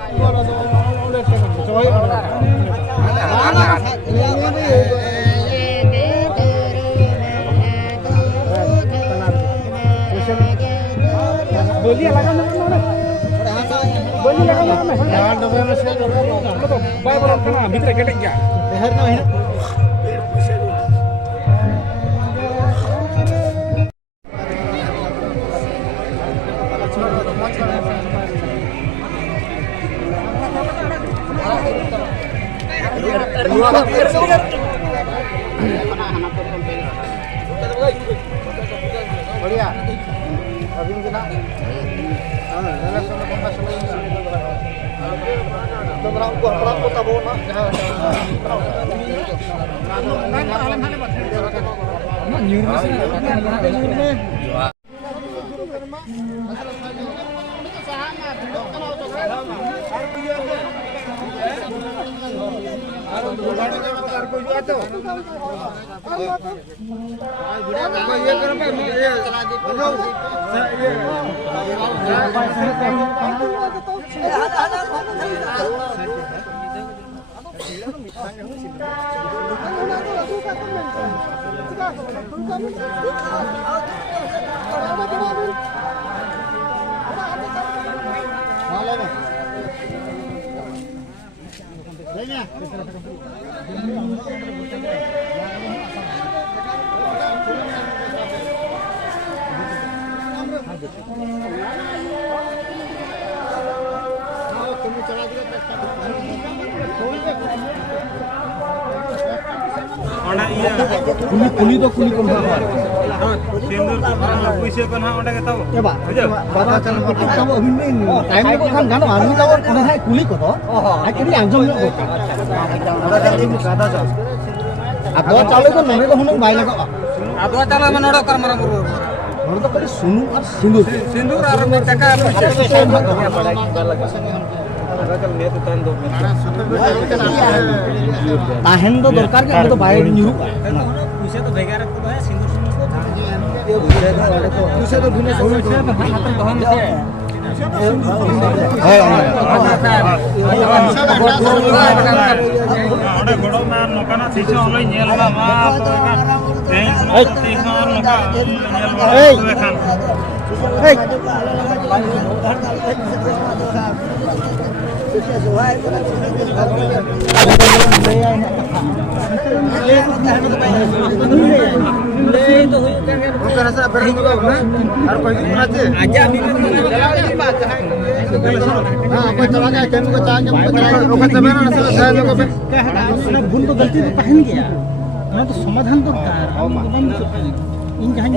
Beli lagi mana? Beli lagi mana? Jangan dong masih. Baik boleh kena, mitra ketek ya. Leher na ini. Kuli to kuli kon ha sindur to puise kon ha onde ketau ya ba bada chal kita mo abhin time ko kan gano anu ta kon ha kuli ko to ai kiri anjom lo ada jaldi gada chal adwa chale ko nore ko hunung bai laga adwa chala man odo kar mara muru odo to kali sunu ar sindur ar me taka tahan to dorkar ke to bayar nyuru puise to begar ko hai sindur sunu ko puise to bune puise to hatam baham se ᱚᱸᱰᱮ ᱜᱚᱲᱚ ᱢᱟ ᱱᱚᱠᱟᱱᱟ ᱥᱤᱥᱚ ᱚᱞᱚᱭ ᱧᱮᱞ ᱵᱟ ᱢᱟ ᱛᱚ ᱮᱠᱷᱟᱱ ᱛᱮᱦᱮᱧ ᱥᱤᱥᱚ ᱱᱚᱠᱟ ᱧᱮᱞ ᱵᱟ ᱛᱚ ᱮᱠᱷᱟᱱ भूल तो गलती तो पहन गया ना तो समाधान तो इन जहाँ